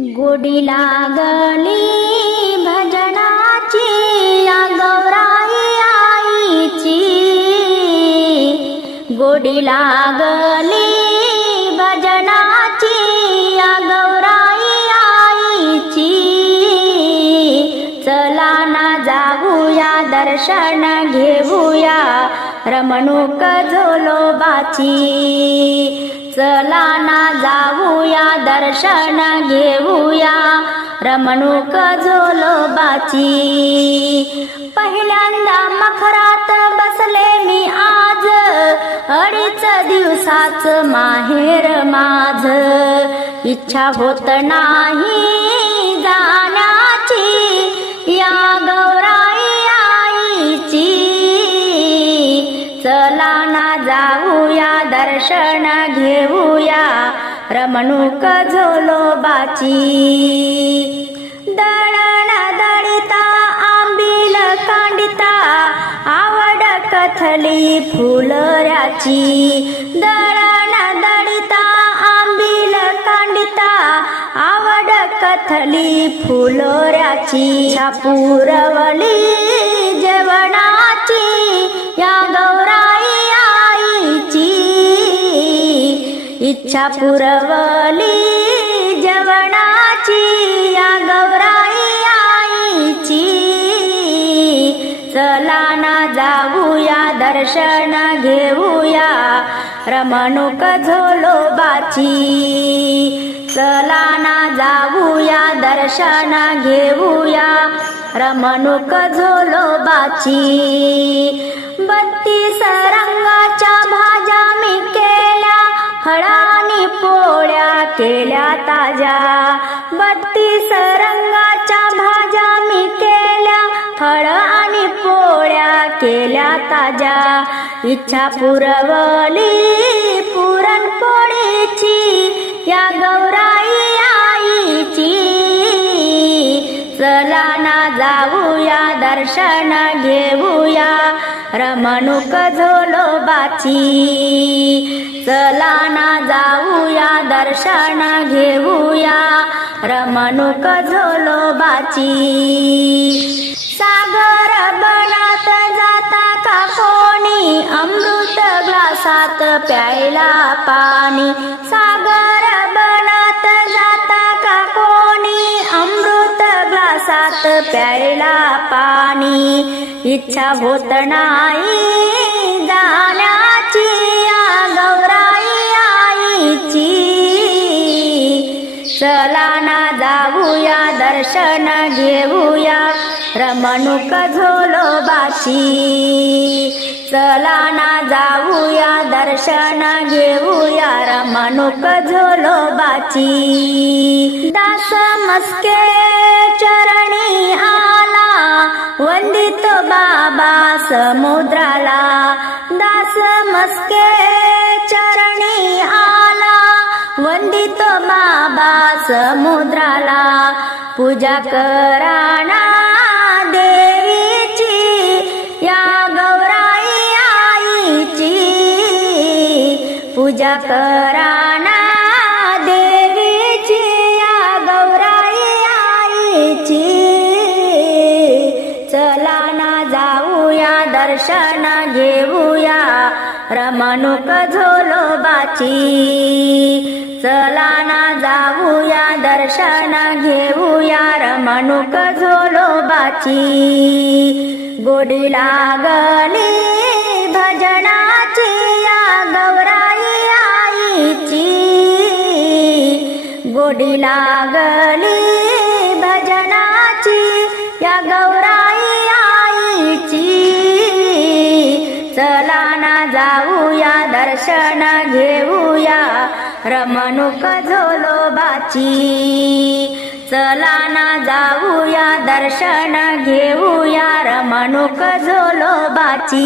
गोडी लागली भजनाची या गौराई आईची. गोडी लागली भजनाची या गौराई आईची. चला ना जाऊया दर्शन घेऊया रमणूक झोलोबाची. चला ना जाऊया दर्शन घेऊया. रमणूक झोलोबाची पहिल्यांदा मखरात बसले मी आज. अडीच दिवसाच माहेर माझ. इच्छा होत नाही जाण्याची या गौराई आईची. चला ना जाऊ दर्शन घेऊया. रमणूक झोलोबाची दळण दळिता आंबील कांडिता आवड कथली फुलऱ्याची. दळण दळिता आंबील कांडिता आवड कथली फुलोऱ्याची. छापूरवली इच्छा पुरवली जेवणाची या गौराई आईची. चला ना जाऊया दर्शन घेऊया रमणूक झोलोबाची चला ना जाऊया दर्शन घेऊया रमणूक झोलोबाची बत्तीस रंगाच्या भाज्या मी केल्या फळ आणि पोळ्या केल्या ताज्या. इच्छा पुरवली पुरणपोळीची या गौराई आईची. चला ना जाऊया दर्शन घेऊया रमणूक झोलोबाची. चला ना जाऊ दर्शन घेऊया. रमणूक झोलोबाची सागर बनत जाता का कोणी? अमृत ग्लासात प्यायला पाणी. सागर बनत जाता का कोणी? अमृत ग्लासात प्यायला पाणी. इच्छा होत नाही जाण्याची. चला ना जाऊया दर्शन घेऊया. रमणूक झोलोबाची चला ना जाऊया दर्शन घेऊया. रमणूक झोलोबाची दास मस्के चरणी आला. वंदित बाबा समुद्राला. दास मस्के चरणी आला. वंदित बाबा समुद्राला पूजा कराना देवीची या गौराई आईची. पूजा कराना देवीची या गौराई आईची. चला ना जाऊया दर्शन घेऊया रमणूक झोलोबाची. चला ना जाऊया दर्शन घेऊया रमणूक झोलोबाची. गोडी लागली भजनाची या गौराई आईची. गोडी लागली भजनाची या गौराई आईची. चला ना जाऊया दर्शन घेऊया रमणूक झोलोबाची चला ना जाऊया दर्शन घेऊया रमणूक झोलोबाची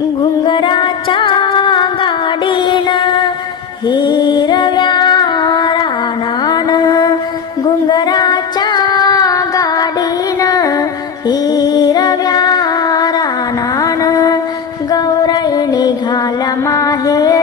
घुंगराच्या गाडीनं हिरव्या रानानं घुंगराच्या गाडीनं हिरव्या रानानं गौराई निघाल माहेर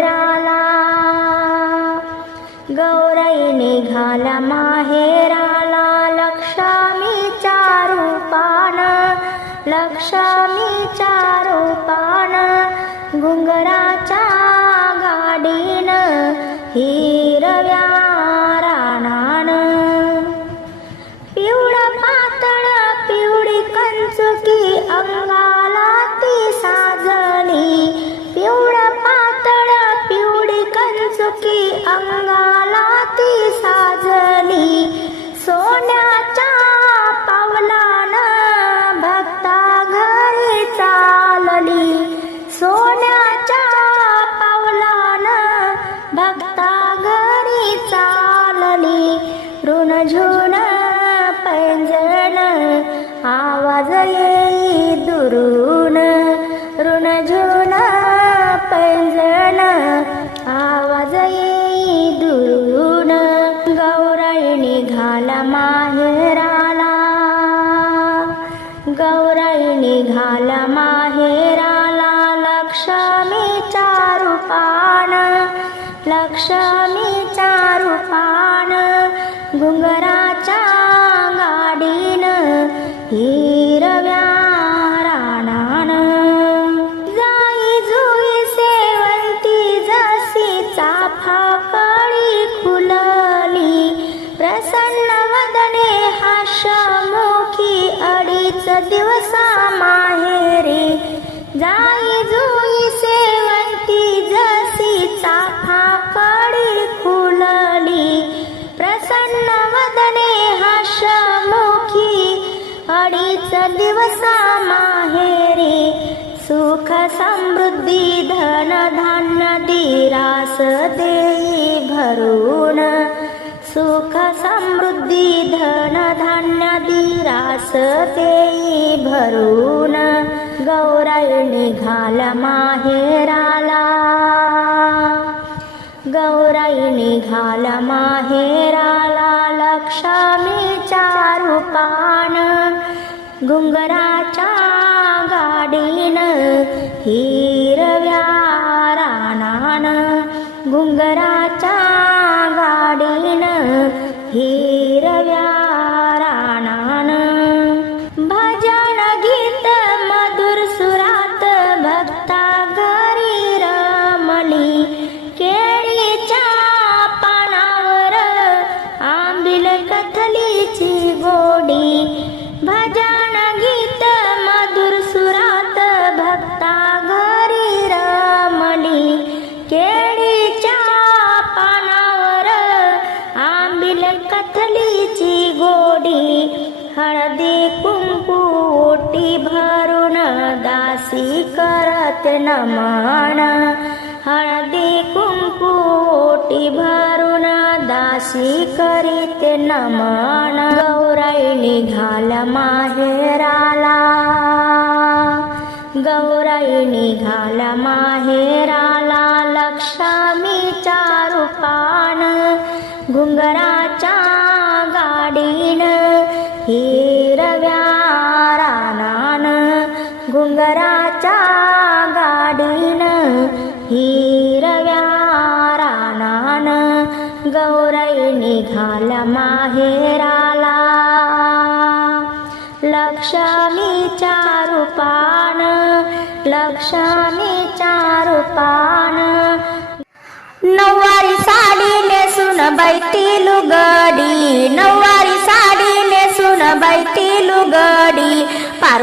वदने हास्यमुखी अडीच दिवसा माहेरी सुख समृद्धी धन धान्य दिरास देई भरून. सुख समृद्धी धन धान्य दिरास देई भरून. गौराई निघाल माहेराला गौराई निघाल माहेराला लक्ष्मीच्या रूपान घुंगराच्या गाडीन ही आंबिल कथलीची गोडी हळदी कुंकू ओटी भरून दासी करत नमन. हळदी कुंकू ओटी भरून दासी करीत नमन. गौराई निघाल माहेराला गौराई निघाल माहेरा घुंगराच्या गाडीन हिरव्या रानान गौराई निघाला माहेराला. लक्ष्मीच्या रूपान लक्ष्मीच्या रूपान नऊवारी साडी नेसून बैठी लुगडी नऊवारी साडी नेसून बैठी लुगडी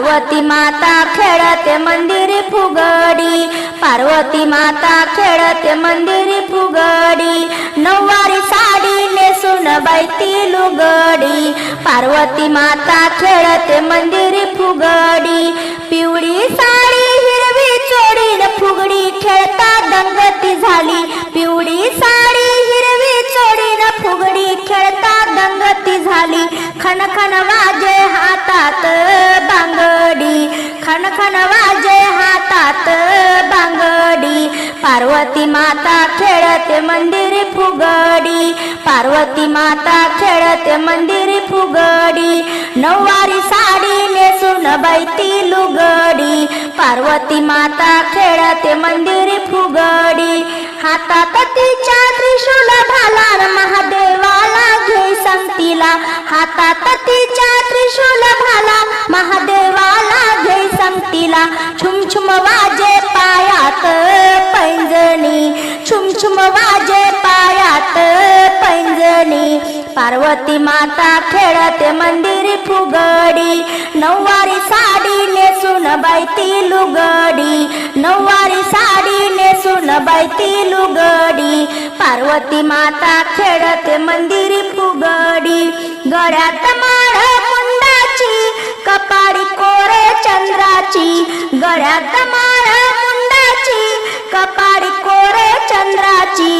पार्वती माता खेळते मंदिरी फुगडी. पार्वती माता खेळते मंदिरी फुगडी. नऊवारी साडी नेसून बैती लुगडी. पार्वती माता खेळते मंदिरी फुगडी. पिवळी साडी हिरवी चोडी फुगडी. खेळता दंगती झाली. पिवळी साडी हिरवी न फुगडी खेळता दंगती झाली. खन खन वाजे हातात बांगडी. खन खन वाजे हातात बांगडी. पार्वती माता खेळते मंदिरी फुगडी. पार्वती माता खेळते मंदिरी फुगडी. नऊवारी साडी नेसून बैती लुगडी. पार्वती माता खेळते मंदिरी फुगडी. हातात तिच्या त्रिशूल भाला महादेव घे संगतीला हातात तिच्या त्रिशूल भाला महादेवाला घे संगतीला छुमछुम वाजे पायात पैंजणी. छुमछुम वाजे पायात पैंजणी. पार्वती माता खेळते मंदिरी फुगडी. नऊवारी साडी नेसून बैती लुगडी. नऊवारी साडी नेसून बैती लुगडी पार्वती माता खेळते मंदिरी फुगडी. गळ्यात माळ मुंडाची कपाळी कोरे चंद्राची. गळ्यात माळ मुंडाची कपाळी कोरे चंद्राची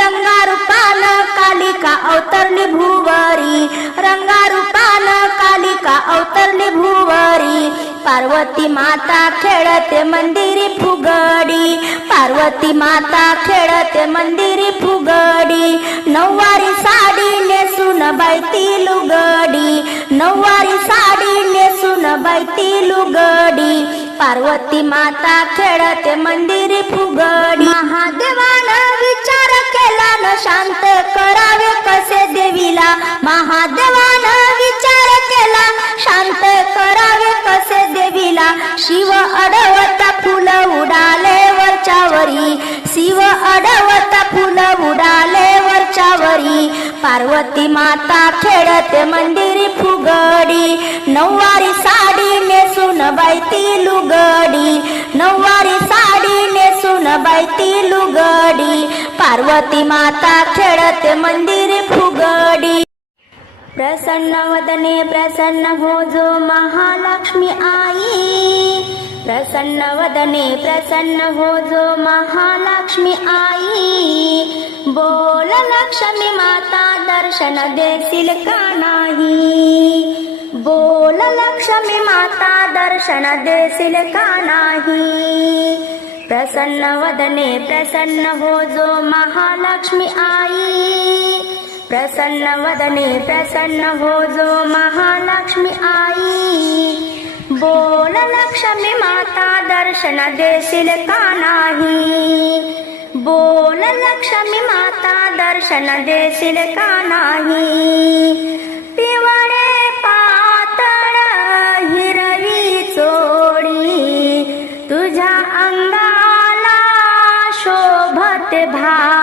रंगारूपान कालिका अवतरली भुवरी रंगारूपान कालिका अवतरली भुवरी पार्वती माता खेळते मंदिरी फुगडी पार्वती माता खेळते मंदिरी फुगडी नऊवारी साडी नेसून बैती लुगडी नऊवारी साडी नेसून बैती लुगडी पार्वती माता खेळते मंदिरी फुगडी. महादेवानं विचार केला न शांत करावे कसे देवीला. महादेवानं विचार केला शांत करावे कसे दिला शिव अडवता फुल उडाले वरच्यावरी. शिव अडवता फुल उडाले वरच्यावरी. पार्वती माता खेळते मंदिरी फुगडी. नऊवारी साडी नेसून बायती लुगडी. नऊवारी साडी नेसून बायती लुगडी. पार्वती माता खेळते मंदिरी फुगडी. प्रसन्न वदने प्रसन्न हो जो महालक्ष्मी आई। प्रसन्न वदने प्रसन्न हो जो महालक्ष्मी आई। बोल लक्ष्मी माता दर्शन देशील का नाही। बोल लक्ष्मी माता दर्शन देशील का नाही। प्रसन्न वदने प्रसन्न हो जो महालक्ष्मी आई। प्रसन्न वदने प्रसन्न हो जो महालक्ष्मी आई। बोल लक्ष्मी माता दर्शन देशील का नाही? बोल लक्ष्मी माता दर्शन देशील का नाही? पिवळे पातळ हिरवी चोडी तुझ्या अंगाला शोभत भा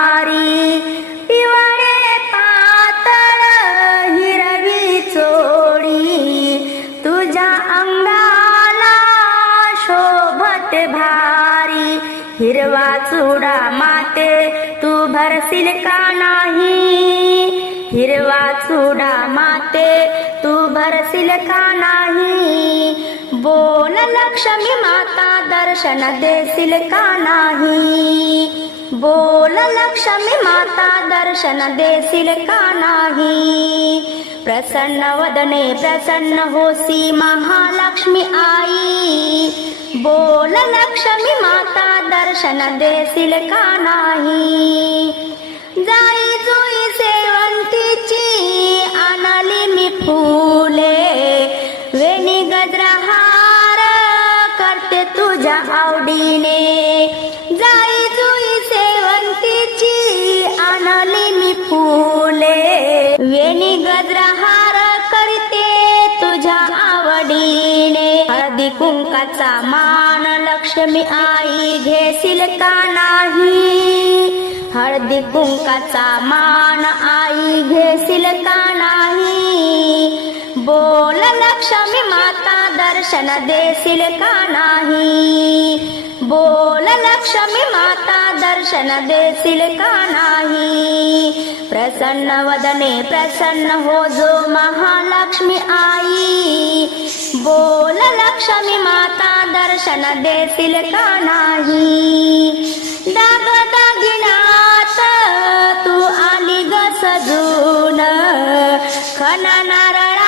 हिरवा चुडा माते तू भरशील का नाही? हिरवा चुडा माते तू भरशील का नाही? बोल लक्ष्मी माता दर्शन देशील का नाही? बोल लक्ष्मी माता दर्शन देशील का नाही? प्रसन्न वदने प्रसन्न होसी महालक्ष्मी आई। बोल लक्ष्मी माता दर्शन देशील जगाचा मान लक्ष्मी आई घेशील का नाही? हळदी कुंकाचा मान आई घेशील का नाही? बोल लक्ष्मी माता दर्शन देशील का नाही? लक्ष्मी माता दर्शन देशील का नाही. प्रसन्न वदने प्रसन्न हो जो महालक्ष्मी आई. बोल लक्ष्मी माता दर्शन देशील का नाही. दाग दागिनात तू आली ग सजून. खना नारळाने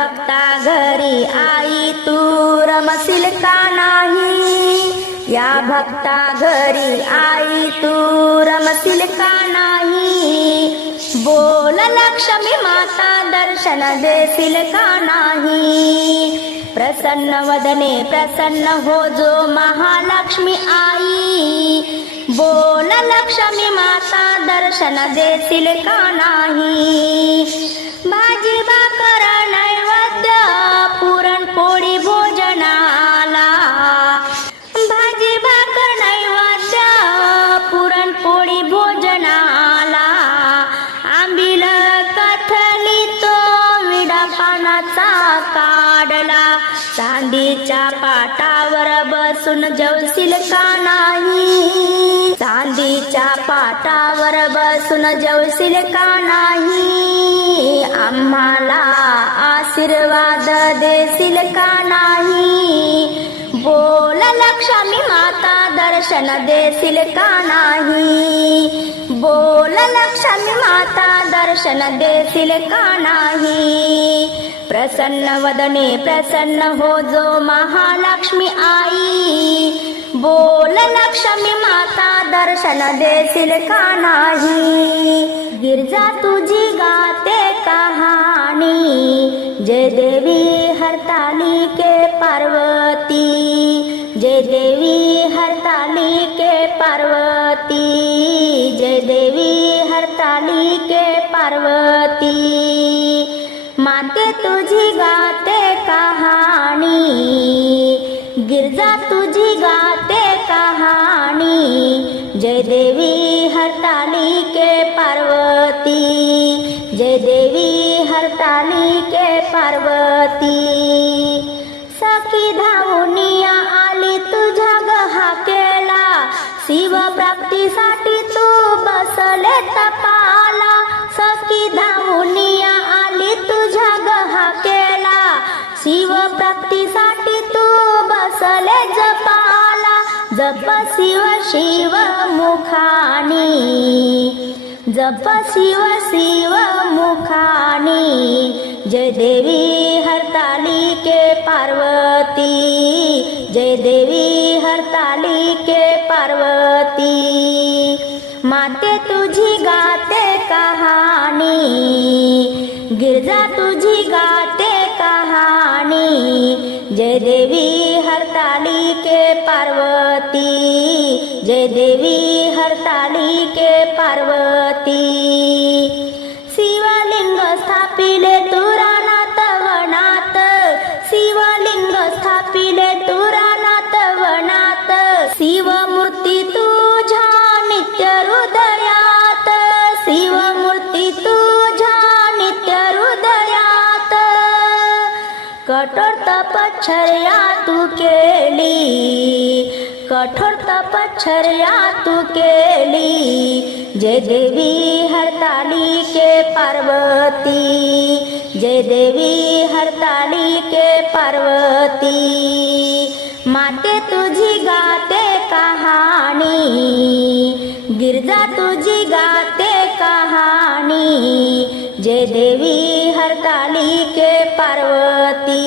बघता भक्ता घरी आई तू रमशील का नाही? या भक्ता घरी आई तू रमशील का नाही? बोल लक्ष्मी माता दर्शन देशील का नाही? प्रसन्न वदने प्रसन्न हो जो महालक्ष्मी आई. बोल लक्ष्मी माता दर्शन देशील का नाही? भाजी चांदीच्या पाटावर बसून जेवशील का नाही? चांदीच्या पाटावर बसून जेवशील का नाही? आम्हाला आशीर्वाद देशील का नाही? लक्ष्मी माता दर्शन देशील का नाही? बोल लक्ष्मी माता दर्शन देशील का नाही? प्रसन्न वदने प्रसन्न हो जो महालक्ष्मी आई. बोल लक्ष्मी माता दर्शन देशील का नाही? गिरजा तुझी गाते कहाणी. जय देवी हरताली के पर्वत. जय देवी हरताली के पार्वती जय देवी हरताली के पार्वती। माते तुझी गाते कहाणी गिरजा तू जप शिव शिव मुखानी जप शिव शिव मुखानी जय देवी हरताली के पार्वती जय देवी हरताली के पार्वती माते तू देवी हरताली के पार्वती। शिवलिंग स्थापिले तुरानाथ वनात शिवलिंग स्थापिले तुरानाथ वनात शिवमूर्ती तुझ्या नित्य हृदयात। शिवमूर्ती तुझ्या नित्य हृदयात। कठोर तपश्चर्या तू केली। कठोर तपश्चर्या तू केली जय देवी हरताली के पार्वती जय देवी हरताली के पार्वती. माते तुझी गाते कहाणी गिरजा तुझी गाते कहाणी जय देवी हरताली के पार्वती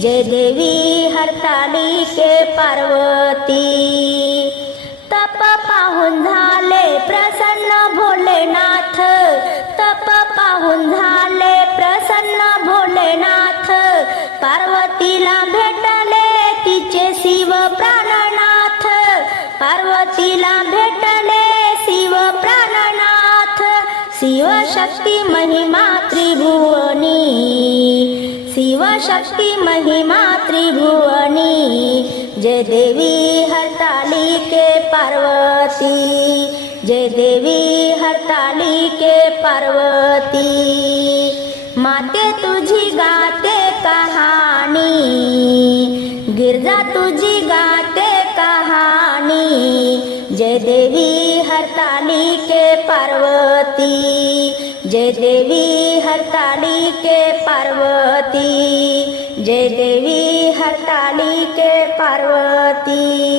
जय देवी हरताली पार्वती. तप पाहून झाले प्रसन्न भोलेनाथ. तप पाहून झाले प्रसन्न भोलेनाथ. पार्वतीला भेटले तिचे शिव प्राणनाथ. पार्वतीला भेटले शिव प्राणनाथ. शिवशक्ती महिमा त्रिभुवनी. शिवशक्ती महिमा त्रिभुवनी. जय देवी हरताली के पार्वती, जय देवी हरताली के पार्वती। माते तुझी गाते कहानी, गिरजा तुझी गाते कहानी, जय देवी हरताली के पार्वती, जय देवी हरताली के पार्वती, जय देवी पार्वती.